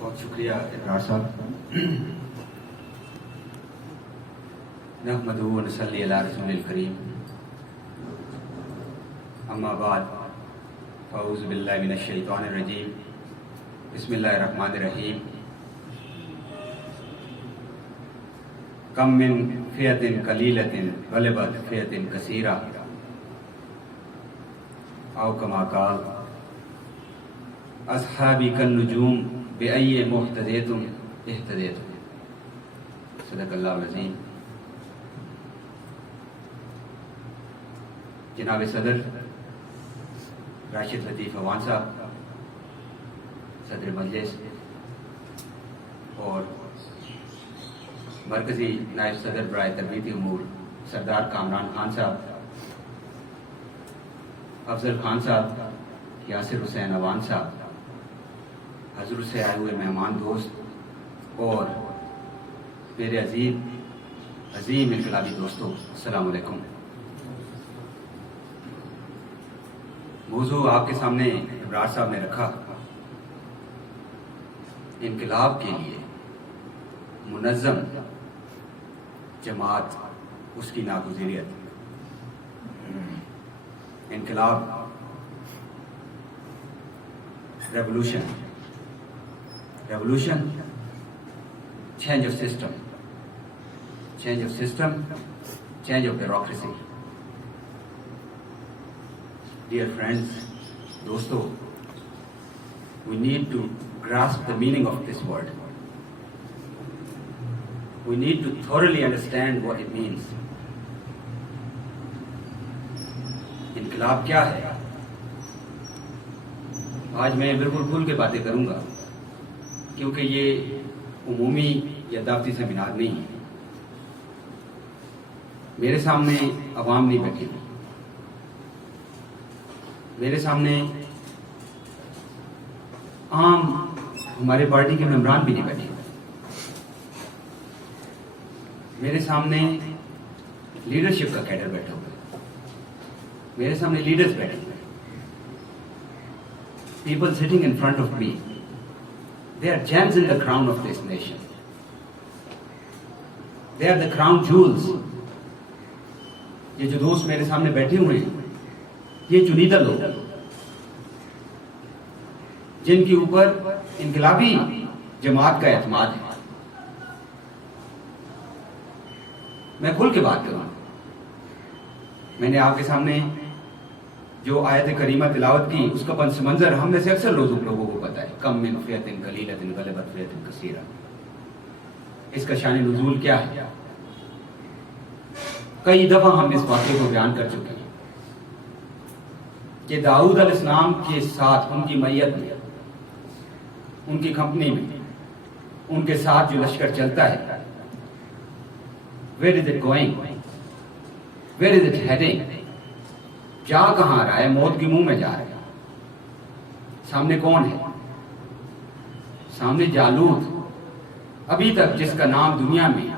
بہت شکریہ ابرار صاحب. نحمدہ و نصلی علی رسول الکریم. اما بعد اعوذ باللہ من الشیطان الرجیم. بسم اللہ الرحمن الرحیم. کم من فئۃ قلیلۃ غلبت فئۃ کثیرہ او کما قال اصحابی کالنجوم بأی مہتدیتم اہتدیتم. صدق اللہ العظیم. جناب صدر راشد لطیف عوان صاحب، صدر مجلس، اور مرکزی نائب صدر برائے تربیتی امور سردار کامران خان صاحب، افضل خان صاحب، یاسر حسین عوان صاحب، حضور سے آئے ہوئے مہمان دوست اور میرے عظیم انقلابی دوستوں، السلام علیکم. موضوع آپ کے سامنے ابرار صاحب نے رکھا، انقلاب کے لیے منظم جماعت، اس کی ناگزیریت. انقلاب، revolution, change of system, change of bureaucracy. Dear friends, دوستو, we need to grasp the meaning of this word. We need to thoroughly understand what it means. انقلاب کیا ہے؟ آج میں بالکل کھل کے باتیں کروں گا، کیونکہ یہ عمومی یا دعوتی سیمینار نہیں ہے. میرے سامنے عوام نہیں بیٹھی، میرے سامنے عام ہمارے پارٹی کے ممبران بھی نہیں بیٹھے، میرے سامنے لیڈرشپ کا کیڈر بیٹھا ہوا ہے، میرے سامنے لیڈرز بیٹھے ہوئے ہیں. People sitting in front of me, they are gems in the crown of this nation. They are the crown jewels. یہ جو دوست میرے سامنے بیٹھے ہوئے ہیں، یہ چنیدہ لوگ جن کے اوپر انقلابی جماعت کا اعتماد ہے. میں کھل کے بات کروں. میں نے آپ کے سامنے جو آیت کریمہ تلاوت کی، اس کا پس منظر ہم میں سے اکثر لوگوں کو پتہ ہے. کم من فئۃ قلیلۃ غلبت فئۃ کثیرہ. اس کا شان نزول کیا ہے؟ کئی دفعہ ہم اس واقعے کو بیان کر چکے ہیں کہ داؤد علیہ السلام کے ساتھ، ان کی معیت میں، ان کی کمپنی میں، ان کے ساتھ جو لشکر چلتا ہے، where is it going? Where is it heading? جا کہاں رہا ہے؟ موت کے منہ میں جا رہا ہے. سامنے کون ہے؟ سامنے جالوت، ابھی تک جس کا نام دنیا میں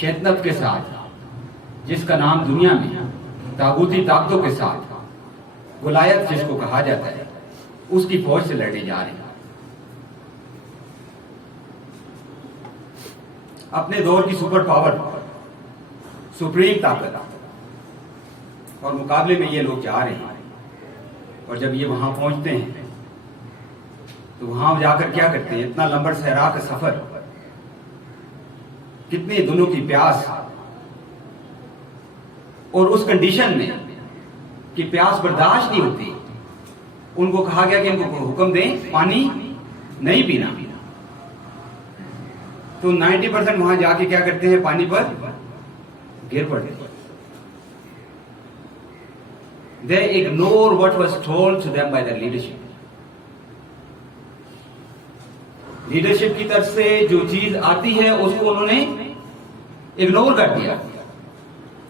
شیطنت کے ساتھ، جس کا نام دنیا میں طاغوتی طاقتوں کے ساتھ گولیت جس کو کہا جاتا ہے، اس کی فوج سے لڑنے جا رہے ہیں. اپنے دور کی سپر پاور، سپریم طاقت، اور مقابلے میں یہ لوگ جا رہے ہیں. اور جب یہ وہاں پہنچتے ہیں تو وہاں جا کر کیا کرتے ہیں؟ اتنا لمبا صحرا کا سفر، کتنے دنوں کی پیاس، اور اس کنڈیشن میں کہ پیاس برداشت نہیں ہوتی. ان کو کہا گیا کہ ان کو حکم دیں پانی نہیں پینا. تو 90% وہاں جا کے کیا کرتے ہیں؟ پانی پر گر پڑتے ہیں. They ignore what was told to them by their leadership. Leadership کی طرف سے جو چیز آتی ہے اس کو انہوں نے اگنور کر دیا.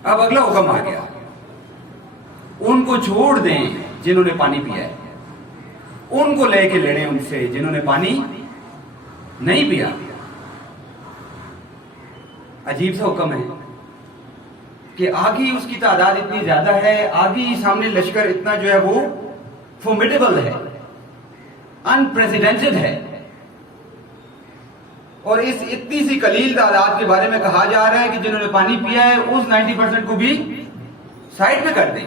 اب اگلا حکم آ گیا، ان کو چھوڑ دیں جنہوں نے پانی پیا ہے، ان کو لے کے لڑیں ان سے جنہوں نے پانی نہیں پیا. عجیب سا حکم ہے کہ آگے اس کی تعداد اتنی زیادہ ہے، آگے سامنے لشکر اتنا جو ہے وہ فارمیڈیبل ہے، انپریسیڈنٹڈ ہے، اور اس اتنی سی قلیل تعداد کے بارے میں کہا جا رہا ہے کہ جنہوں نے پانی پیا ہے اس 90% کو بھی سائڈ پہ کر دیں.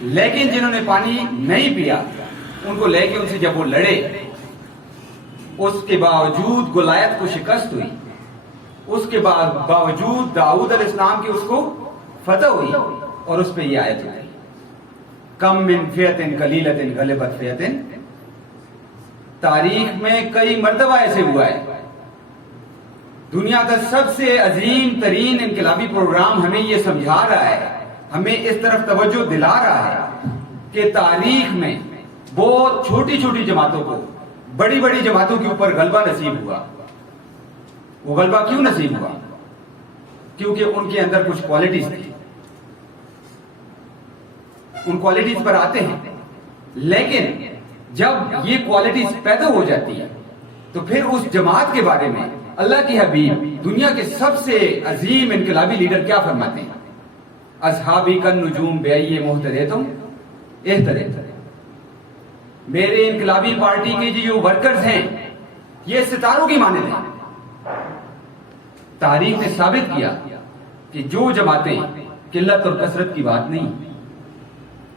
لیکن جنہوں نے پانی نہیں پیا ان کو لے کے ان سے جب وہ لڑے, اس کے باوجود گولیت کو شکست ہوئی, اس کے باوجود داؤد علیہ السلام کی اس کو فتح ہوئی, اور اس پہ یہ آیت ہوئی کم من فئۃ قلیلۃ غلبت فئۃ. تاریخ میں کئی مرتبہ ایسے ہوا ہے. دنیا کا سب سے عظیم ترین انقلابی پروگرام ہمیں یہ سمجھا رہا ہے, ہمیں اس طرف توجہ دلا رہا ہے کہ تاریخ میں بہت چھوٹی چھوٹی جماعتوں کو بڑی بڑی جماعتوں کے اوپر غلبہ نصیب ہوا. وہ غلبہ کیوں نصیب ہوا؟ کیونکہ ان کے اندر کچھ کوالٹیز تھی. ان کوالٹیز پر آتے ہیں, لیکن جب یہ کوالٹیز پیدا ہو جاتی ہے تو پھر اس جماعت کے بارے میں اللہ کی حبیب دنیا کے سب سے عظیم انقلابی لیڈر کیا فرماتے ہیں؟ اصحابی کالنجوم بأی مہتدیتم اہتدیتم. میرے انقلابی پارٹی کے جو ورکرز ہیں یہ ستاروں کی مانند ہیں. تاریخ نے ثابت کیا کہ جو جماعتیں قلت اور کثرت کی بات نہیں,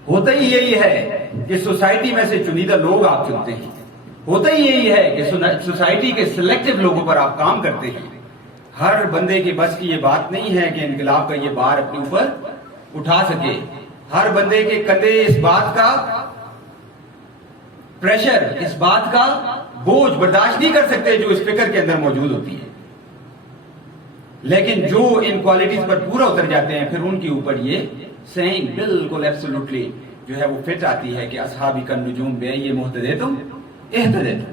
ہوتا ہی یہی ہے کہ سوسائٹی میں سے چنیدہ لوگ آپ چنتے ہیں, ہوتا ہی یہی ہے کہ سوسائٹی کے سلیکٹو لوگوں پر آپ کام کرتے ہیں. ہر بندے کے بس کی یہ بات نہیں ہے کہ انقلاب کا یہ بار اپنے اوپر اٹھا سکے. ہر بندے کے کندھے اس بات کا پریشر, اس بات کا بوجھ برداشت نہیں کر سکتے جو اس فکر کے اندر موجود ہوتی ہے. لیکن جو ان کوالٹیز پر پورا اتر جاتے ہیں پھر ان کے اوپر یہ سینگ بالکل ایبسولوٹلی جو ہے وہ فٹ آتی ہے کہ اصحابی کالنجوم بأی مہتدیتم اہتدیتم.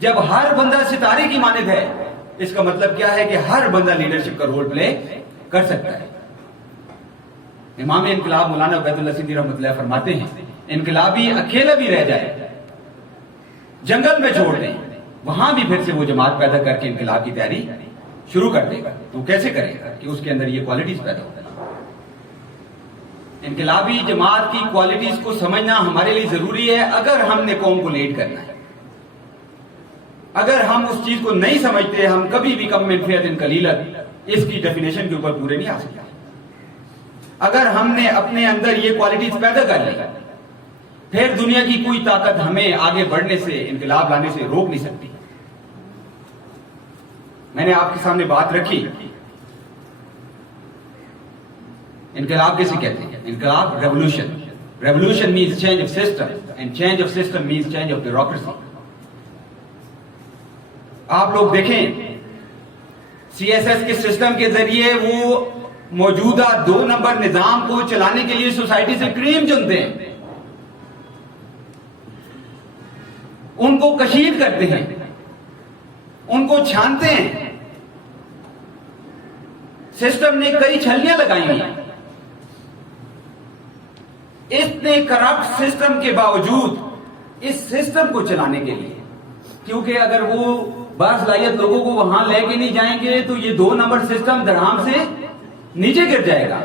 جب ہر بندہ ستارے کی مانند ہے اس کا مطلب کیا ہے کہ ہر بندہ لیڈرشپ کا رول پلے کر سکتا ہے. امام انقلاب مولانا عبید اللہ سندھی رحمۃ اللہ فرماتے ہیں انقلابی اکیلا بھی رہ جائے, جنگل میں چھوڑ دیں, وہاں بھی پھر سے وہ جماعت پیدا کر کے انقلاب کی تیاری شروع کر دے گا. تو کیسے کرے گا کہ اس کے اندر یہ کوالٹیز پیدا ہو. انقلابی جماعت کی کوالٹیز کو سمجھنا ہمارے لیے ضروری ہے اگر ہم نے قوم کو لیڈ کرنا ہے. اگر ہم اس چیز کو نہیں سمجھتے ہم کبھی بھی کم من فئۃ قلیلۃ اس کی ڈیفینیشن کے اوپر پورے نہیں آ سکتے. اگر ہم نے اپنے اندر یہ کوالٹیز پیدا کر لی پھر دنیا کی کوئی طاقت ہمیں آگے بڑھنے سے, انقلاب لانے سے روک نہیں سکتی. میں نے آپ کے سامنے بات رکھی انقلاب کیسے کہتے ہیں؟ انقلاب revolution. Revolution means change of system and change of system means change of bureaucracy. آپ لوگ دیکھیں سی ایس ایس کے سسٹم کے ذریعے وہ موجودہ 2 نمبر نظام کو چلانے کے لیے سوسائٹی سے کریم چنتے ہیں, ان کو کشید کرتے ہیں, ان کو چھانتے ہیں. سسٹم نے کئی چھلیاں لگائی ہیں. اتنے کرپٹ سسٹم کے باوجود اس سسٹم کو چلانے کے لیے, کیونکہ اگر وہ باصلاحیت لوگوں کو وہاں لے کے نہیں جائیں گے تو یہ 2 نمبر سسٹم دھڑام سے نیچے گر جائے گا.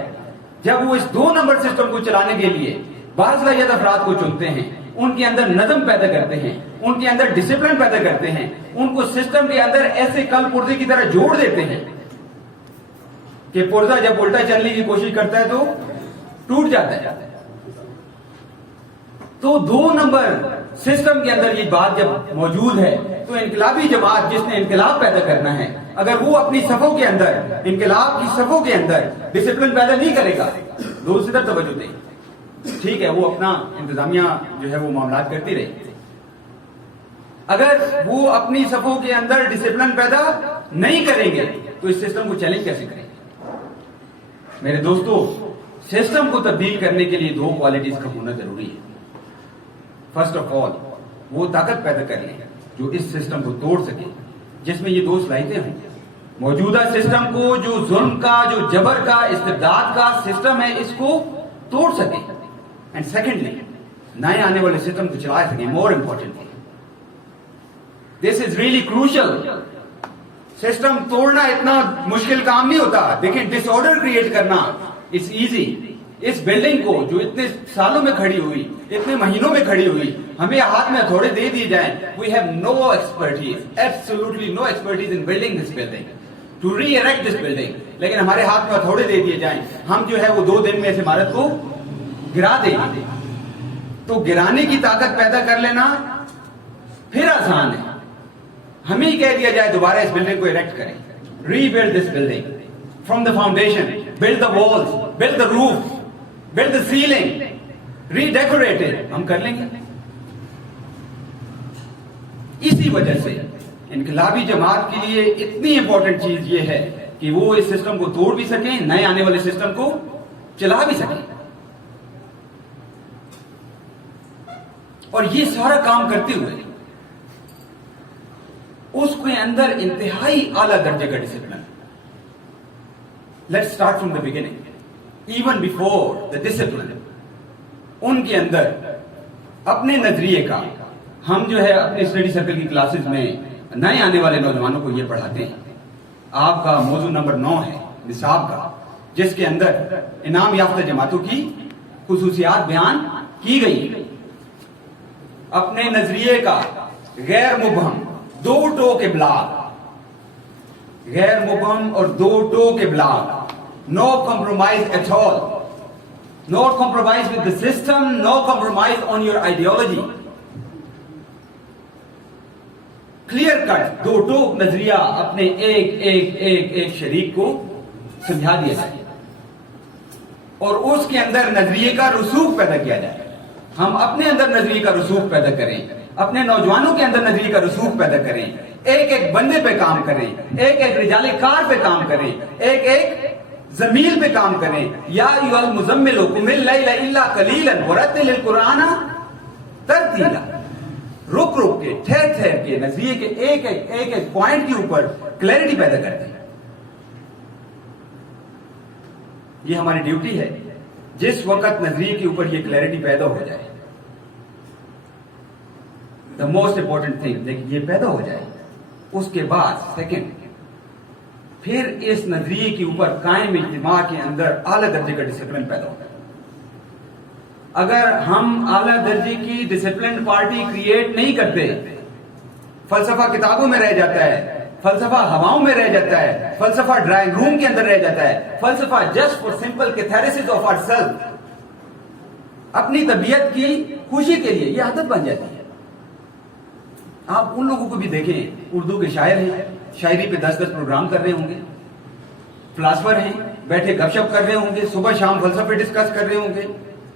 جب وہ اس 2 نمبر سسٹم کو چلانے کے لیے باصلاحیت افراد کو چنتے ہیں, ان کے اندر نظم پیدا کرتے ہیں, ان کے اندر ڈسپلن پیدا کرتے ہیں, ان کو سسٹم کے اندر ایسے کل پرزے کی طرح جوڑ دیتے ہیں کہ پرزہ جب الٹا چلنے کی کوشش کرتا ہے تو ٹوٹ جاتا ہے. تو 2 نمبر سسٹم کے اندر یہ بات جب موجود ہے تو انقلابی جماعت جس نے انقلاب پیدا کرنا ہے اگر وہ اپنی صفوں کے اندر, انقلاب کی صفوں کے اندر ڈسپلن پیدا نہیں کرے گا, دوسری طرف توجہ دیں. ٹھیک ہے وہ اپنا انتظامیہ جو ہے وہ معاملات کرتی رہے, اگر وہ اپنی صفوں کے اندر ڈسپلن پیدا نہیں کریں گے تو اس سسٹم کو چیلنج کیسے کریں گے؟ میرے دوستو, سسٹم کو تبدیل کرنے کے لیے 2 کوالٹیز کا ہونا ضروری ہے. فرسٹ آف آل وہ طاقت پیدا کر لیں جو اس سسٹم کو توڑ سکے, جس میں یہ 2 صلاحیتیں ہوں. موجودہ سسٹم کو جو ظلم کا, جو جبر کا, استبداد کا سسٹم ہے اس کو توڑ سکے. اینڈ سیکنڈلی نئے آنے والے سسٹم کو چلا سکیں. More importantly this is really crucial. System توڑنا اتنا مشکل کام نہیں ہوتا. دیکھیں ڈس آرڈر کریٹ کرنا اٹس ایزی, اس بلڈنگ کو جو اتنے سالوں میں کھڑی ہوئی, اتنے مہینوں میں کھڑی ہوئی, ہمیں ہاتھ میں ہتھوڑے دے دیے جائیں. We have no expertise, absolutely no expertise in building this building, to re erect this building. لیکن ہمارے ہاتھ میں ہتھوڑے دے دیے جائیں, ہم جو ہے وہ 2 دن میں اس عمارت کو گرا دیں گے. تو گرانے کی طاقت پیدا کر لینا پھر آسان ہے. ہمیں ہی کہہ دیا جائے دوبارہ اس بلڈنگ کو ایریکٹ کریں, rebuild this building from the foundation, build the walls, build the roof, build the ceiling, redecorated, ہم کر لیں گے. اسی وجہ سے انقلابی جماعت کے لیے اتنی امپورٹنٹ چیز یہ ہے کہ وہ اس سسٹم کو توڑ بھی سکیں, نئے آنے والے سسٹم کو چلا بھی سکیں. اور یہ سارا کام کرتے ہوئے اس کے اندر انتہائی اعلیٰ درجے کا discipline. Let's start from the beginning, even before the discipline. ان کے اندر اپنے نظریے کا, ہم جو ہے اپنے اسٹڈی سرکل کی کلاسز میں نئے آنے والے نوجوانوں کو یہ پڑھاتے ہیں. آپ کا موضوع نمبر 9 ہے نصاب کا, جس کے اندر انعام یافتہ جماعتوں کی خصوصیات بیان کی گئی. اپنے نظریے کا غیر مبہم 2 ٹو کے بلاک, غیر مبہم اور 2 ٹو کے block, no compromise at all, no compromise with the system, no compromise on your ideology. Clear cut 2 two نظریہ اپنے ایک شریک کو سمجھا دیا جائے اور اس کے اندر نظریے کا رسوخ پیدا کیا جائے. ہم اپنے اندر نظریے کا رسوخ پیدا کریں, اپنے نوجوانوں کے اندر نظریے کا رسوخ پیدا کریں, ایک بندے پہ کام کریں, ایک رجال کار پہ کام کریں, ایک زمین پہ کام کریں. یا ایھا المزمل قم اللیل الا قلیلا ورتل القرآن ترتیلا. رک کے ٹھہر کے نظریے کے ایک پوائنٹ کے اوپر کلیئرٹی پیدا کرتے ہیں. یہ ہماری ڈیوٹی ہے. جس وقت نظریے کے اوپر یہ کلیئرٹی پیدا ہو جائے, دا موسٹ امپورٹنٹ تھنگ یہ پیدا ہو جائے, اس کے بعد سیکنڈ پھر اس نظریے کے اوپر قائم اجتماع کے اندر اعلیٰ درجے کا ڈسپلن پیدا ہوتا ہے. اگر ہم اعلیٰ درجے کی ڈسپلن پارٹی کریٹ نہیں کرتے, فلسفہ کتابوں میں رہ جاتا ہے, فلسفہ ہواؤں میں رہ جاتا ہے, فلسفہ ڈرائنگ روم کے اندر رہ جاتا ہے, فلسفہ just for simple catharsis of our self, اپنی طبیعت کی خوشی کے لیے یہ عادت بن جاتی ہے. آپ ان لوگوں کو بھی دیکھیں, اردو کے شاعر ہیں, شاعری پہ 10 پروگرام کر رہے ہوں گے, فلاسفر ہیں, بیٹھے گپ شپ کر رہے ہوں گے, صبح شام فلسفے ڈسکس کر رہے ہوں گے,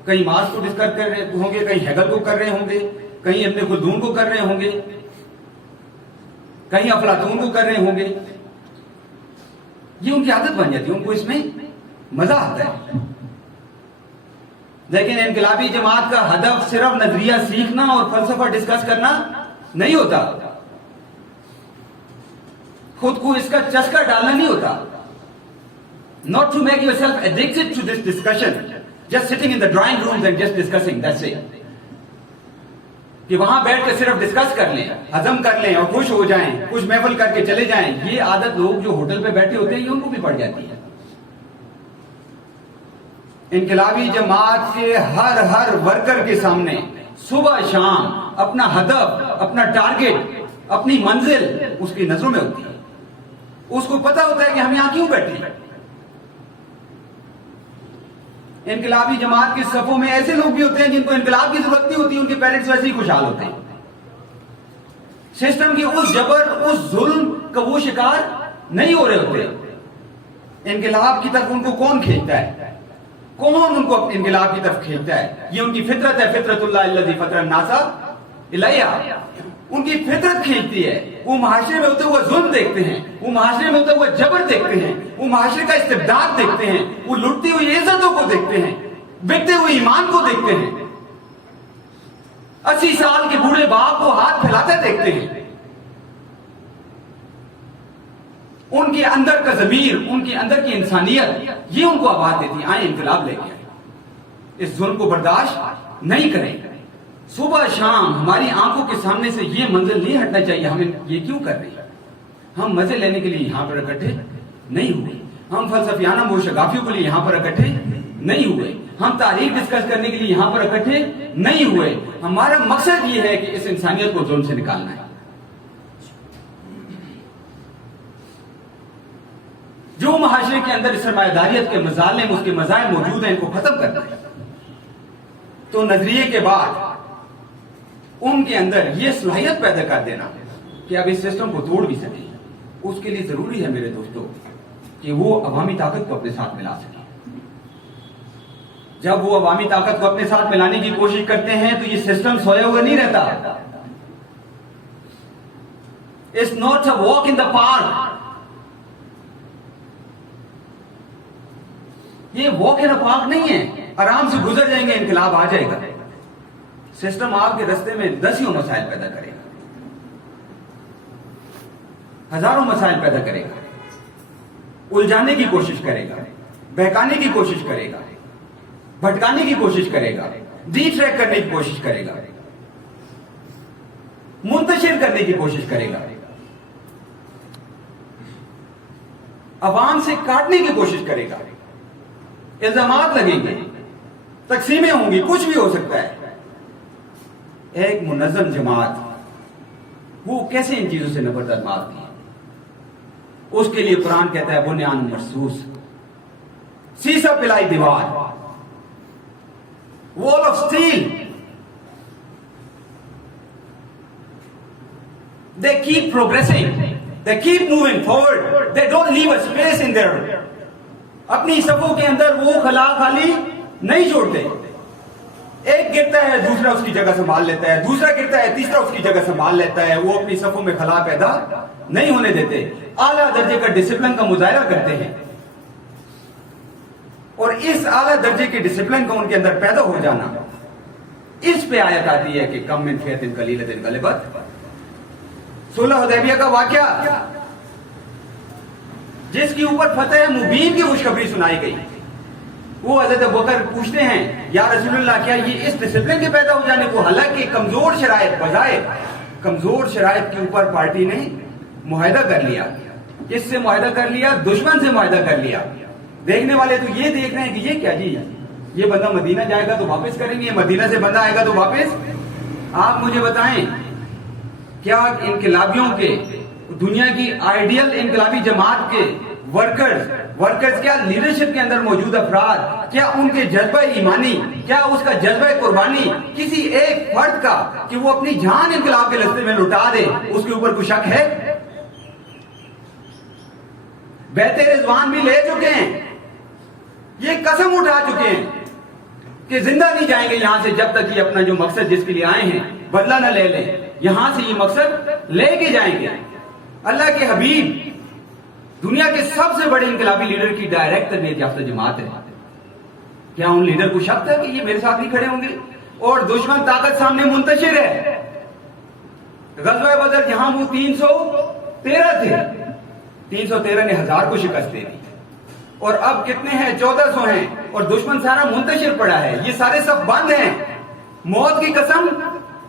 کہیں مارکس کو ڈسکس کر رہے ہوں گے, کہیں ہیگل کو کر رہے ہوں گے, کہیں ابن خلدون کو کر رہے ہوں گے, کہیں افلاطون کو کر رہے ہوں گے. یہ ان کی عادت بن جاتی ہے, ان کو اس میں مزہ آتا ہے. لیکن انقلابی جماعت کا ہدف صرف نظریہ سیکھنا اور فلسفہ ڈسکس کرنا نہیں ہوتا, خود کو اس کا چسکا ڈالنا نہیں ہوتا. Not to make yourself addicted to this discussion, just sitting in the drawing rooms and just discussing, that's it. کہ وہاں بیٹھ کے صرف ڈسکس کر لیں, ہضم کر لیں اور خوش ہو جائیں, کچھ محفل کر کے چلے جائیں. یہ عادت لوگ جو ہوٹل پہ بیٹھے ہوتے ہیں یہ ان کو بھی پڑ جاتی ہے. انقلابی جماعت کے ہر ورکر کے سامنے صبح شام اپنا ہدف, اپنا ٹارگٹ, اپنی منزل اس کی نظروں میں ہوتی ہے. اس کو پتا ہوتا ہے کہ ہم یہاں کیوں بیٹھے ہیں. انقلابی جماعت کے صفوں میں ایسے لوگ بھی ہوتے ہیں جن کو انقلاب کی ضرورت نہیں ہوتی, ان کے پیرنٹس ویسے ہی خوشحال ہوتے ہیں. سسٹم کی اس جبر, اس ظلم کا وہ شکار نہیں ہو رہے ہوتے. انقلاب کی طرف ان کو کون کھینچتا ہے, کون ان کو انقلاب کی طرف کھینچتا ہے؟ یہ ان کی فطرت ہے, فطرت اللہ الذی فطر الناس علیہا. ان کی فطرت کھینچتی ہے. وہ معاشرے میں ہوتے ہوئے ظلم دیکھتے ہیں, وہ معاشرے میں ہوتے ہوئے جبر دیکھتے ہیں, وہ معاشرے کا استبداد دیکھتے ہیں, وہ لٹتی ہوئی عزتوں کو دیکھتے ہیں, بکتے ہوئے ایمان کو دیکھتے ہیں, 80 سال کے بوڑھے باپ کو ہاتھ پھیلاتے دیکھتے ہیں. ان کے اندر کا ضمیر, ان کے اندر کی انسانیت, یہ ان کو آواز دیتی ہے, آئیں انقلاب لے کے آئیں, اس ظلم کو برداشت نہیں کریں. صبح شام ہماری آنکھوں کے سامنے سے یہ منظر نہیں ہٹنا چاہیے. ہم یہ کیوں کر رہے ہیں؟ ہم مزے لینے کے لیے یہاں پر اکٹھے نہیں ہوئے, ہم فلسفیانہ موشگافیوں کے لیے یہاں پر اکٹھے نہیں ہوئے, ہم تاریخ ڈسکس کرنے کے لیے یہاں پر اکٹھے نہیں ہوئے. ہمارا مقصد یہ ہے کہ اس انسانیت کو ظلم سے نکالنا ہے. جو معاشرے کے اندر سرمایہ داریت کے مظالم، اس کے مذاہب موجود ہیں، ان کو ختم کرنا ہے. تو نظریے کے بعد ان کے اندر یہ صلاحیت پیدا کر دینا کہ اب اس سسٹم کو توڑ بھی سکیں. اس کے لیے ضروری ہے میرے دوستوں کہ وہ عوامی طاقت کو اپنے ساتھ ملا سکیں. جب وہ عوامی طاقت کو اپنے ساتھ ملانے کی کوشش کرتے ہیں تو یہ سسٹم سویا ہوا نہیں رہتا. It's not a walk in the park. یہ واک ان پارک نہیں ہے. آرام سے گزر جائیں گے، انقلاب آ جائے گا. سسٹم آپ کے رستے میں دسیوں مسائل پیدا کرے گا، ہزاروں مسائل پیدا کرے گا، الجھانے کی کوشش کرے گا، بہکانے کی کوشش کرے گا، بھٹکانے کی کوشش کرے گا، ڈی ٹریک کرنے کی کوشش کرے گا، منتشر کرنے کی کوشش کرے گا، عوام سے کاٹنے کی کوشش کرے گا. الزامات لگیں گے، تقسیمیں ہوں گی، کچھ بھی ہو سکتا ہے. ایک منظم جماعت وہ کیسے ان چیزوں سے نفرت مارتی ہے؟ اس کے لیے قرآن کہتا ہے بنیان مرصوص، سیسا پلائی دیوار، wall of steel. They keep progressing, they keep moving forward, they don't leave a space in there. اپنی صفوں کے اندر وہ خلا خالی نہیں چھوڑتے. ایک گرتا ہے دوسرا اس کی جگہ سنبھال لیتا ہے، دوسرا گرتا ہے تیسرا اس کی جگہ سنبھال لیتا ہے. وہ اپنی صفوں میں خلا پیدا نہیں ہونے دیتے. اعلیٰ درجے کا ڈسپلن کا مظاہرہ کرتے ہیں، اور اس اعلیٰ درجے کے ڈسپلن کا ان کے اندر پیدا ہو جانا، اس پہ آیت آتی ہے کہ کم من فئۃ قلیلۃ غلبت. صلح حدیبیہ کا واقعہ جس کے اوپر فتح مبین کی خوشخبری سنائی گئی، وہ حضرت ابوبکر پوچھتے ہیں یا رسول اللہ کیا یہ اس ڈسپلن کے پیدا ہو جانے کو، حالانکہ کمزور شرائط بجائے کمزور شرائط کے اوپر پارٹی نے معاہدہ کر لیا. کس سے معاہدہ کر لیا؟ دشمن سے معاہدہ کر لیا. دیکھنے والے تو یہ دیکھ رہے ہیں کہ یہ کیا جی، یہ بندہ مدینہ جائے گا تو واپس کریں گے، مدینہ سے بندہ آئے گا تو واپس. آپ مجھے بتائیں کیا انقلابیوں کے، دنیا کی آئیڈیل انقلابی جماعت کے ورکرز کیا لیڈرشپ کے اندر موجود افراد، کیا ان کے جذبہ ایمانی، کیا اس کا جذبہ قربانی کسی ایک فرد کا کہ وہ اپنی جان انقلاب کے راستے میں لٹا دے، اس کے اوپر کوئی شک ہے؟ بیعت رضوان بھی لے چکے ہیں، یہ قسم اٹھا چکے ہیں کہ زندہ نہیں جائیں گے یہاں سے جب تک یہ اپنا جو مقصد جس کے لیے آئے ہیں بدلہ نہ لے لیں. یہاں سے یہ مقصد لے کے جائیں گے. اللہ کے حبیب دنیا کے سب سے بڑے انقلابی لیڈر کی ڈائریکٹ تربیت یافتہ جماعت ہے. کیا ان لیڈر کو شک تھا کہ یہ میرے ساتھ نہیں کھڑے ہوں گے؟ اور دشمن طاقت سامنے منتشر ہے. غزوہ بدر جہاں وہ 313 تھے، 313 نے 1000 کو شکست دے دی، اور اب کتنے ہیں؟ 1400 ہیں، اور دشمن سارا منتشر پڑا ہے. یہ سارے سب بند ہیں، موت کی قسم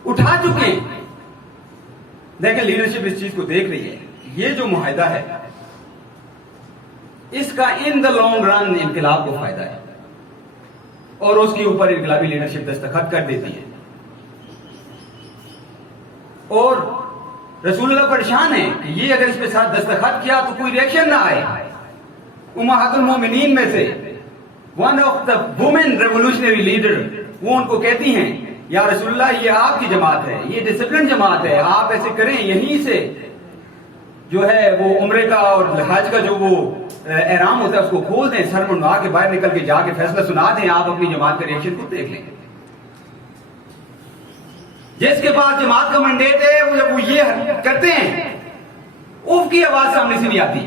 اٹھا چکے ہیں. دیکھیں لیڈرشپ اس چیز کو دیکھ رہی ہے. یہ جو معاہدہ ہے اس کا ان دا لانگ رن انقلاب کو فائدہ ہے، اور اس کے اوپر انقلابی لیڈرشپ دستخط کر دیتی ہے. اور رسول اللہ پریشان ہے کہ یہ اگر اس پہ ساتھ دستخط کیا تو کوئی ریئیکشن نہ آئے. امہات المومنین میں سے one of the woman revolutionary leader, وہ ان کو کہتی ہیں یا رسول اللہ یہ آپ کی جماعت ہے، یہ ڈسپلن جماعت ہے، آپ ایسے کریں یہیں سے جو ہے وہ عمرے کا اور حج کا جو وہ احرام ہوتا ہے اس کو کھول دیں، سر منڈوا کے باہر نکل کے جا کے فیصلہ سنا دیں، آپ اپنی جماعت کے ریئیکشن کو دیکھ لیں. جس کے پاس جماعت کا منڈیٹ ہے وہ جب وہ یہ کرتے ہیں اف کی آواز سامنے سے نہیں آتی،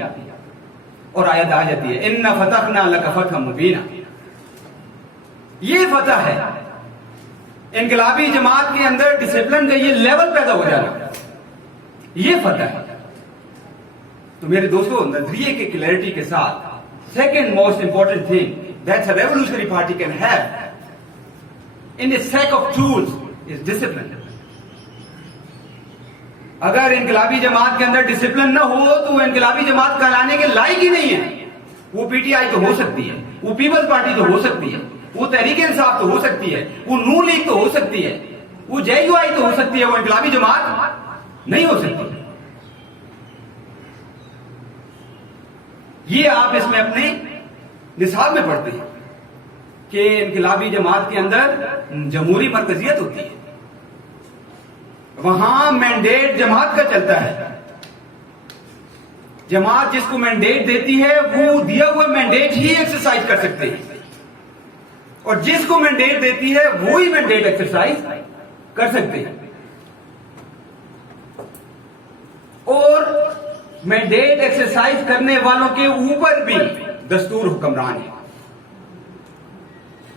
اور آیت آ جاتی ہے ان فتحنا لک فتحا مبینا. یہ فتح ہے انقلابی جماعت کے اندر ڈسپلن کا یہ لیول پیدا ہو جانا، یہ فتح ہے. تو میرے دوستو نظریے کے کلیئرٹی کے ساتھ second most important thing that's a revolutionary party can have in the sake of tools is discipline. اگر انقلابی جماعت کے اندر ڈسپلن نہ ہو تو وہ انقلابی جماعت کہلانے کے لائق ہی نہیں ہے. وہ پی ٹی آئی تو ہو سکتی ہے، وہ پیپلز پارٹی تو ہو سکتی ہے، وہ تحریک انصاف تو ہو سکتی ہے، وہ نون لیگ تو ہو سکتی ہے، وہ جے یو آئی تو ہو سکتی ہے، وہ انقلابی جماعت نہیں ہو سکتی۔ یہ آپ اس میں اپنے نصاب میں پڑھتے ہیں کہ انقلابی جماعت کے اندر جمہوری مرکزیت ہوتی ہے، وہاں مینڈیٹ جماعت کا چلتا ہے، جماعت جس کو مینڈیٹ دیتی ہے وہ دیا ہوا مینڈیٹ ہی ایکسرسائز کر سکتے ہیں، اور جس کو مینڈیٹ دیتی ہے وہی مینڈیٹ ایکسرسائز کر سکتے ہیں، اور مینڈیٹ ایکسرسائز کرنے والوں کے اوپر بھی دستور حکمران ہے۔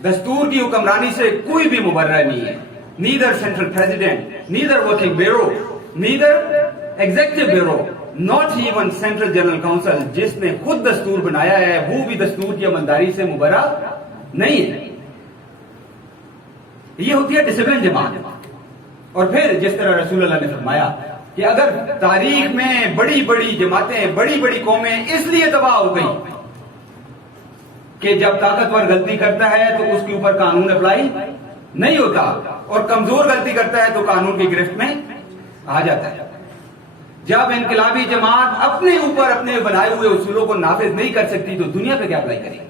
دستور کی حکمرانی سے کوئی بھی مبرر نہیں ہے، neither central president, neither working bureau, neither executive bureau, not even central general council جس نے خود دستور بنایا ہے وہ بھی دستور کی عملداری سے مبرر نہیں ہے۔ یہ ہوتی ہے ڈسپلن جماعت۔ اور پھر جس طرح رسول اللہ نے فرمایا کہ اگر تاریخ میں بڑی بڑی جماعتیں، بڑی بڑی قومیں اس لیے تباہ ہو گئی کہ جب طاقتور غلطی کرتا ہے تو اس کے اوپر قانون اپلائی نہیں ہوتا، اور کمزور غلطی کرتا ہے تو قانون کی گرفت میں آ جاتا ہے۔ جب انقلابی جماعت اپنے اوپر اپنے بنائے ہوئے اصولوں کو نافذ نہیں کر سکتی تو دنیا پہ کیا اپلائی کرے گی؟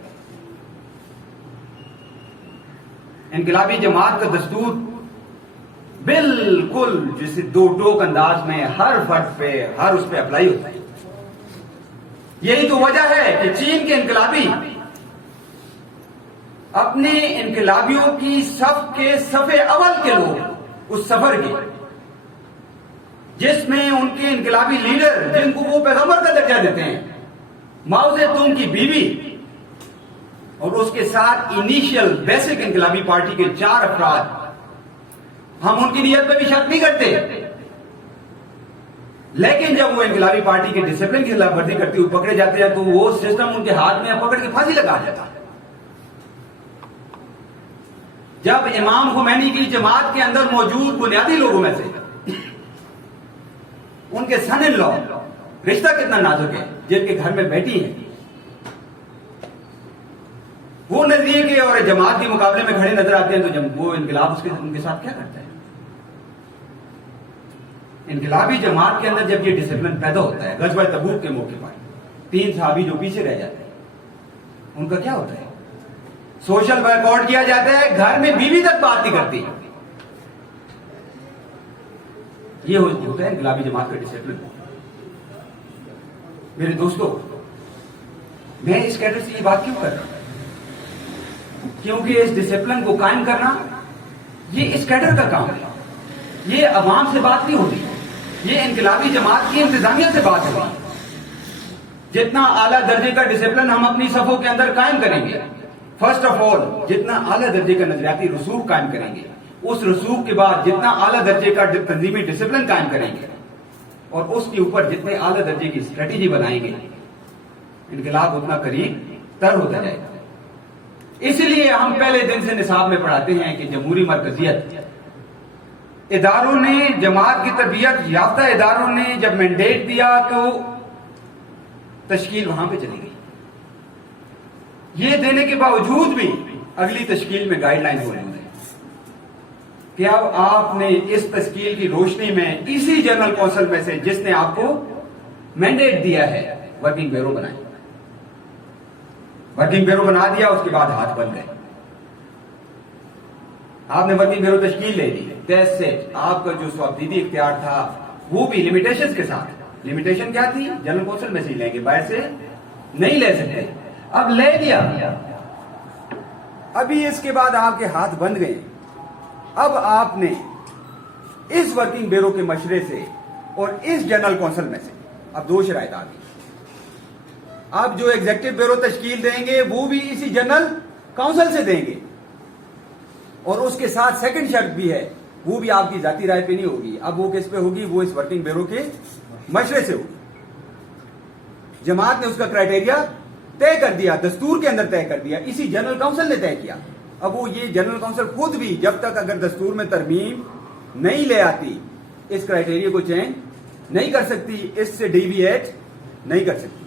انقلابی جماعت کا دستور بالکل جسے دو ٹوک انداز میں ہر فرد پہ، ہر اس پہ اپلائی ہوتا ہے۔ یہی تو وجہ ہے کہ چین کے انقلابی اپنے انقلابیوں کی صف کے صفے اول کے لوگ اس سفر کے جس میں ان کے انقلابی لیڈر جن کو وہ پیغمبر کا درجہ دیتے ہیں، ماؤ زے تونگ کی بیوی اور اس کے ساتھ انیشیل بیسک انقلابی پارٹی کے 4 افراد، ہم ان کی نیت پہ بھی شک نہیں کرتے، لیکن جب وہ انقلابی پارٹی کے ڈسپلن کی خلاف ورزی کرتے ہوئے پکڑے جاتے ہیں تو وہ سسٹم ان کے ہاتھ میں پکڑ کے پھانسی لگا دیتا ہے۔ جب امام خمینی کی جماعت کے اندر موجود بنیادی لوگوں میں سے ان کے سن ان لا، رشتہ کتنا نازک ہے، جن کے گھر میں بیٹی ہے، وہ نظریے کے اور جماعت کے مقابلے میں کھڑے نظر آتے ہیں تو جب وہ انقلاب ان کے ساتھ کیا کرتا ہے؟ انقلابی جماعت کے اندر جب یہ ڈسپلن پیدا ہوتا ہے، غزوہ تبوک کے موقع پر 3 صحابی جو پیچھے رہ جاتے ہیں ان کا کیا ہوتا ہے؟ سوشل بائیکاٹ کیا جاتا ہے، گھر میں بیوی تک بات نہیں کرتی۔ یہ ہوتا ہے انقلابی جماعت کا ڈسپلن۔ میرے دوستو، میں اس کیڈر سے یہ بات کیوں کر رہا ہوں؟ کیونکہ اس ڈسپلن کو قائم کرنا یہ اس کیڈر کا کام ہے، یہ عوام سے بات نہیں ہوتی، یہ انقلابی جماعت کی انتظامیہ سے بات ہوتی۔ جتنا اعلیٰ درجے کا ڈسپلن ہم اپنی صفوں کے اندر قائم کریں گے، فرسٹ آف آل جتنا اعلیٰ درجے کا نظریاتی رسوخ قائم کریں گے، اس رسوخ کے بعد جتنا اعلیٰ درجے کا تنظیمی ڈسپلن قائم کریں گے، اور اس کے اوپر جتنے اعلیٰ درجے کی اسٹریٹجی بنائیں گے، انقلاب اتنا قریب تر ہوتا جائے گا۔ اس لیے ہم پہلے دن سے نصاب میں پڑھاتے ہیں کہ جمہوری مرکزیت اداروں نے، جماعت کی تربیت یافتہ اداروں نے جب مینڈیٹ دیا تو تشکیل وہاں پہ چلی گئی۔ یہ دینے کے باوجود بھی اگلی تشکیل میں گائیڈ لائنز موجود ہیں کہ اب آپ نے اس تشکیل کی روشنی میں اسی جنرل کونسل میں سے جس نے آپ کو مینڈیٹ دیا ہے ورکنگ بیورو بنائیں۔ ورکنگ بیورو بنا دیا، اس کے بعد ہاتھ بن گئے، آپ نے ورکنگ بیورو تشکیل لے دی، دیٹس اٹ۔ آپ کا جو سوابدیدی اختیار تھا وہ بھی لمیٹیشنز کے ساتھ۔ لمیٹیشن کیا تھی؟ جنرل کونسل میں سے ہی لیں گے، باہر سے نہیں لے سکتے۔ اب لے لیا، ابھی اس کے بعد آپ کے ہاتھ بند گئے۔ اب آپ نے اس ورکنگ بیورو کے مشورے سے اور اس جنرل کونسل میں سے اب 2 شرائط آ گئی۔ اب جو ایگزیکٹو بیورو تشکیل دیں گے وہ بھی اسی جنرل کونسل سے دیں گے، اور اس کے ساتھ سیکنڈ شرط بھی ہے، وہ بھی آپ کی ذاتی رائے پہ نہیں ہوگی، اب وہ کس پہ ہوگی؟ وہ اس ورکنگ بیورو کے مشورے سے ہوگی۔ جماعت نے اس کا کرائٹیریا طے کر دیا، دستور کے اندر طے کر دیا، اسی جنرل کونسل نے طے کیا۔ اب وہ یہ جنرل کونسل خود بھی جب تک اگر دستور میں ترمیم نہیں لے آتی اس کرائٹیریا کو چینج نہیں کر سکتی، اس سے ڈیویٹ نہیں کر سکتی۔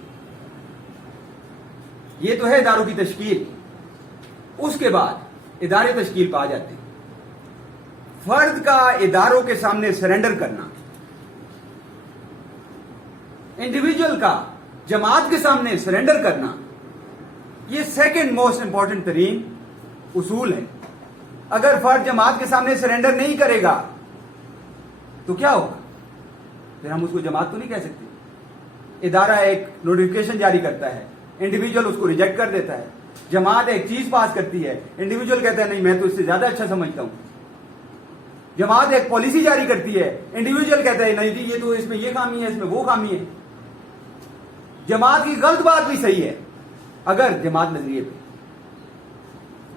یہ تو ہے اداروں کی تشکیل۔ اس کے بعد ادارے تشکیل پا جاتے ہیں. فرد کا اداروں کے سامنے سرنڈر کرنا، انڈیویجول کا جماعت کے سامنے سرنڈر کرنا، یہ سیکنڈ موسٹ امپورٹنٹ ترین اصول ہے. اگر فرد جماعت کے سامنے سرنڈر نہیں کرے گا تو کیا ہوگا؟ پھر ہم اس کو جماعت تو نہیں کہہ سکتے. ادارہ ایک نوٹیفکیشن جاری کرتا ہے، انڈیویجول اس کو ریجیکٹ کر دیتا ہے. جماعت ایک چیز پاس کرتی ہے، انڈیویجول کہتا ہے نہیں میں تو اس سے زیادہ اچھا سمجھتا ہوں. جماعت ایک پالیسی جاری کرتی ہے، انڈیویجول کہتا ہے نہیں جی یہ تو اس میں یہ خامی ہے، اس میں وہ خامی ہے. جماعت کی غلط بات بھی صحیح ہے اگر جماعت نظریے پہ،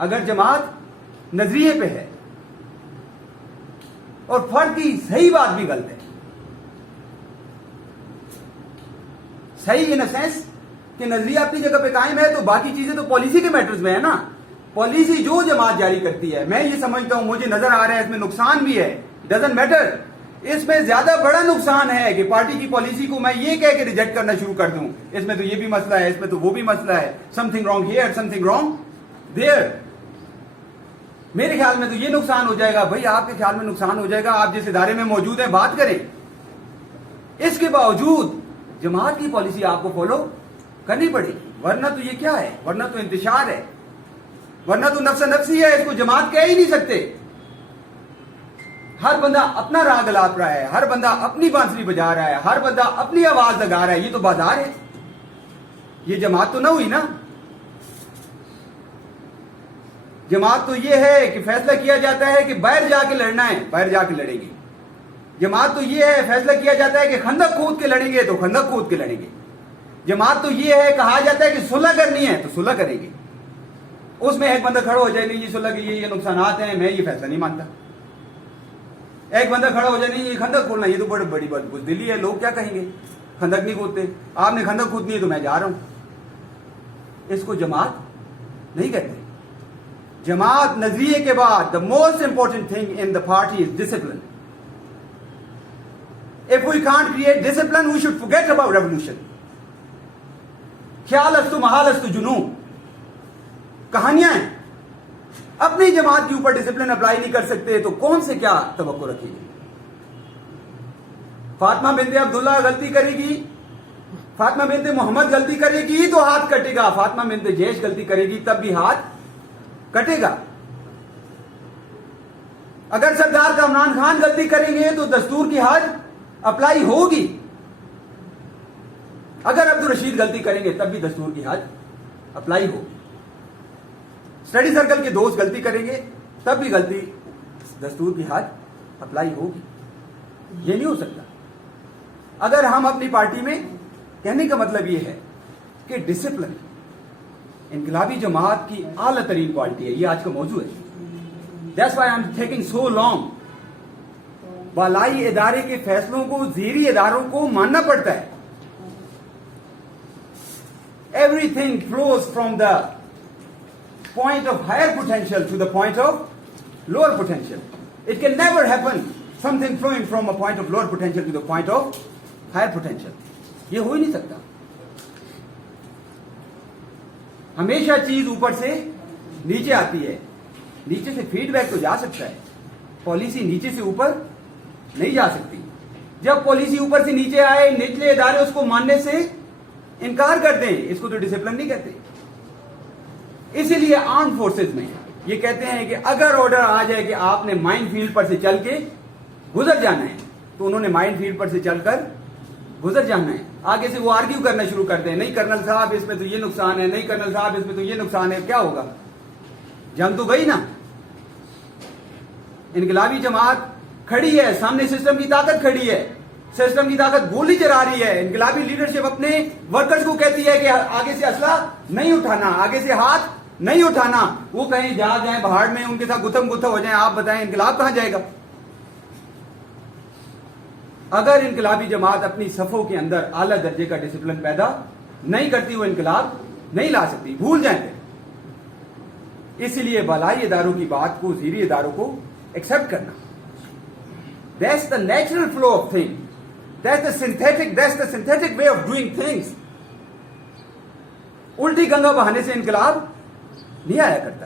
اگر جماعت نظریے پہ ہے، اور فرد کی صحیح بات بھی غلط ہے. صحیح ان سینس کہ نظریہ اپنی جگہ پہ قائم ہے تو باقی چیزیں تو پالیسی کے میٹرز میں ہے نا. پالیسی جو جماعت جاری کرتی ہے، میں یہ سمجھتا ہوں مجھے نظر آ رہا ہے اس میں نقصان بھی ہے، ڈزنٹ میٹر. اس میں زیادہ بڑا نقصان ہے کہ پارٹی کی پالیسی کو میں یہ کہہ کے ریجیکٹ کرنا شروع کر دوں اس میں تو یہ بھی مسئلہ ہے، اس میں تو وہ بھی مسئلہ ہے، something wrong here something wrong there. میرے خیال میں تو یہ نقصان ہو جائے گا. بھائی آپ کے خیال میں نقصان ہو جائے گا، آپ جس ادارے میں موجود ہیں بات کریں. اس کے باوجود جماعت کی پالیسی آپ کو فالو کرنی پڑے گی، ورنہ تو یہ کیا ہے، ورنہ تو انتشار ہے، ورنہ تو نفس نفسی ہے. اس کو جماعت کہہ ہی نہیں سکتے. ہر بندہ اپنا راگ الاپ رہا ہے، ہر بندہ اپنی بانسری بجا رہا ہے، ہر بندہ اپنی آواز لگا رہا ہے. یہ تو بازار ہے، یہ جماعت تو نہ ہوئی نا. جماعت تو یہ ہے کہ فیصلہ کیا جاتا ہے کہ باہر جا کے لڑنا ہے، باہر جا کے لڑیں گے. جماعت تو یہ ہے فیصلہ کیا جاتا ہے کہ خندق کھود کے لڑیں گے تو خندق کھود کے لڑیں گے. جماعت تو یہ ہے کہا جاتا ہے کہ صلح کرنی ہے تو صلح کریں گے. اس میں ایک بندہ کھڑا ہو جائے نہیں یہ صلح کے یہ نقصانات ہیں، میں یہ فیصلہ نہیں مانتا. ایک بندہ کھڑا ہو جائے نہیں یہ خندق کھولنا یہ تو بڑی بڑی بزدلی ہے، لوگ کیا کہیں گے، خندق نہیں کھودتے، آپ نے خندق کھودنی ہے تو میں جا رہا ہوں. اس کو جماعت نہیں کہتے. جماعت نظریے کے بعد the most important thing in the party is discipline. If we can't create discipline, we should forget about revolution. خیال استو محال استو جنون کہانیاں ہیں. اپنی جماعت کے اوپر ڈسپلن اپلائی نہیں کر سکتے تو کون سے کیا توقع رکھیں گے. فاطمہ بنت عبداللہ غلطی کرے گی، فاطمہ بنت محمد غلطی کرے گی تو ہاتھ کٹے گا، فاطمہ بنت جیش غلطی کرے گی تب بھی ہاتھ کٹے گا. اگر سردار عمران خان غلطی کریں گے تو دستور کی حد اپلائی ہوگی. اگر عبدالرشید غلطی کریں گے تب بھی دستور کی حد اپلائی ہوگی. اسٹڈی سرکل کے دوست غلطی کریں گے تب بھی غلطی دستور کی حد اپلائی ہوگی. یہ نہیں ہو سکتا. اگر ہم اپنی پارٹی میں، کہنے کا مطلب یہ ہے کہ ڈسپلن انقلابی جماعت کی اعلیٰ ترین کوالٹی ہے. یہ آج کا موضوع ہے. That's why I'm taking so long. بالائی ادارے کے فیصلوں کو زیری اداروں کو ماننا پڑتا ہے. Everything flows from the point of higher potential to the point of lower potential. It can never happen something flowing from a point of lower potential to the point of higher potential. یہ ہو ہی نہیں سکتا. ہمیشہ چیز اوپر سے نیچے آتی ہے. نیچے سے فیڈ بیک تو جا سکتا ہے، پالیسی نیچے سے اوپر نہیں جا سکتی. جب پالیسی اوپر سے نیچے آئے نچلے ادارے اس کو ماننے سے انکار کر دیں، اس کو تو ڈسپلن نہیں کہتے. اسی لیے آرم فورسز میں یہ کہتے ہیں کہ اگر آرڈر آ جائے کہ آپ نے مائن فیلڈ پر سے چل کے گزر جانا ہے تو انہوں نے مائن فیلڈ پر سے چل کر گزر جانا ہے. آگے سے وہ آرگیو کرنا شروع کر دیں، نہیں کرنل صاحب اس میں تو یہ نقصان ہے، نہیں کرنل صاحب اس میں تو یہ نقصان ہے. کیا ہوگا؟ جنگ تو گئی نا. انقلابی جماعت کھڑی ہے، سامنے سسٹم کی طاقت کھڑی ہے، سسٹم کی طاقت گولی چلا رہی ہے. انقلابی لیڈرشپ اپنے ورکرز کو کہتی ہے کہ آگے سے اسلحہ نہیں اٹھانا، آگے سے ہاتھ نہیں اٹھانا. وہ کہیں جا جائیں پہاڑ میں ان کے ساتھ گتھم گتھا ہو جائیں. آپ بتائیں انقلاب کہاں جائے گا؟ اگر انقلابی جماعت اپنی صفوں کے اندر اعلیٰ درجے کا ڈسپلن پیدا نہیں کرتی وہ انقلاب نہیں لا سکتی. بھول جائیں گے. اسی لیے بالائی اداروں کی بات کو زیری اداروں کو ایکسپٹ کرنا. That's the natural flow of things. That's the synthetic way of doing things. الٹی گنگا بہانے سے انقلاب نہیں آیا کرتا.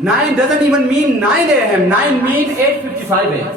9 doesn't even mean 9 AM, 9 mean 8:55 AM।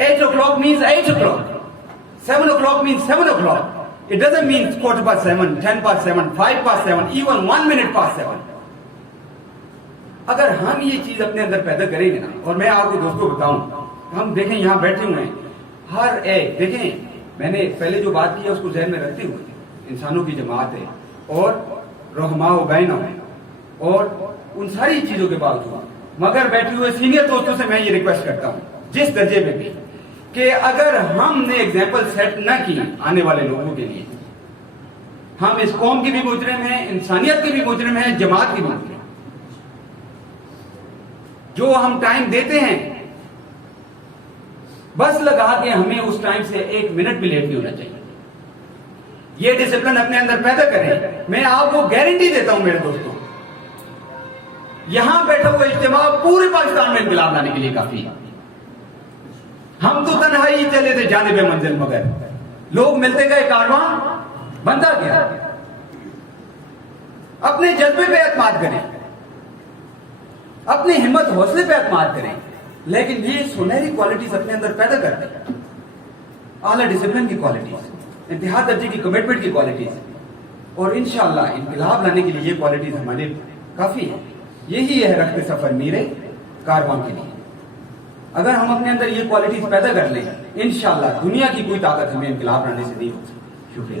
8 o'clock means 8 o'clock, 7 o'clock means 7 o'clock. It doesn't mean 7:15, 10 past 7, 5 past 7, even 1 minute past 7. اگر ہم یہ چیز اپنے اندر پیدا کریں گے نا, اور میں آپ کو دوستوں بتاؤں, ہم دیکھیں یہاں بیٹھے ہوئے ہیں, ہر ایک دیکھیں, میں نے پہلے جو بات کی ہے اس کو ذہن میں رکھتے ہوئے, انسانوں کی جماعت ہے اور رحماء و بینہ ہے, اور ان ساری چیزوں کے باوجود مگر بیٹھے ہوئے سینئر دوستوں سے میں یہ ریکویسٹ کرتا ہوں جس درجے میں بھی, کہ اگر ہم نے ایگزامپل سیٹ نہ کی آنے والے لوگوں کے لیے, ہم اس قوم کے بھی مجرم ہیں, انسانیت کے بھی مجرم ہیں, جماعت کے بھی مجرم ہیں. جو ہم ٹائم دیتے ہیں بس لگا کے ہمیں اس ٹائم سے 1 منٹ بھی لیٹ نہیں ہونا چاہیے. یہ ڈسپلن اپنے اندر پیدا کریں. میں آپ کو گارنٹی دیتا ہوں میرے دوستوں, یہاں بیٹھا ہوا اجتماع پورے پاکستان میں انقلاب لانے کے لیے کافی ہے. ہم تو تنہائی چلے تھے جانب منزل, مگر لوگ ملتے گئے, کارواں بنتا گیا. اپنے جذبے پہ اعتماد کریں, اپنی ہمت حوصلے پہ اعتماد کریں, لیکن یہ سنہری کوالٹیز اپنے اندر پیدا کرتے ہیں, اعلیٰ ڈسپلن کی کوالٹیز, انتہا درجے کی کمٹمنٹ کی کوالٹیز, اور انشاءاللہ انقلاب لانے کے لیے یہ کوالٹیز ہمارے کافی ہیں. یہی ہے رخت سفر میرے کارواں کے لیے. اگر ہم اپنے اندر یہ کوالٹیز پیدا کر لیں, انشاءاللہ دنیا کی کوئی طاقت ہمیں انقلاب لانے سے نہیں ہو سکتی. شکریہ.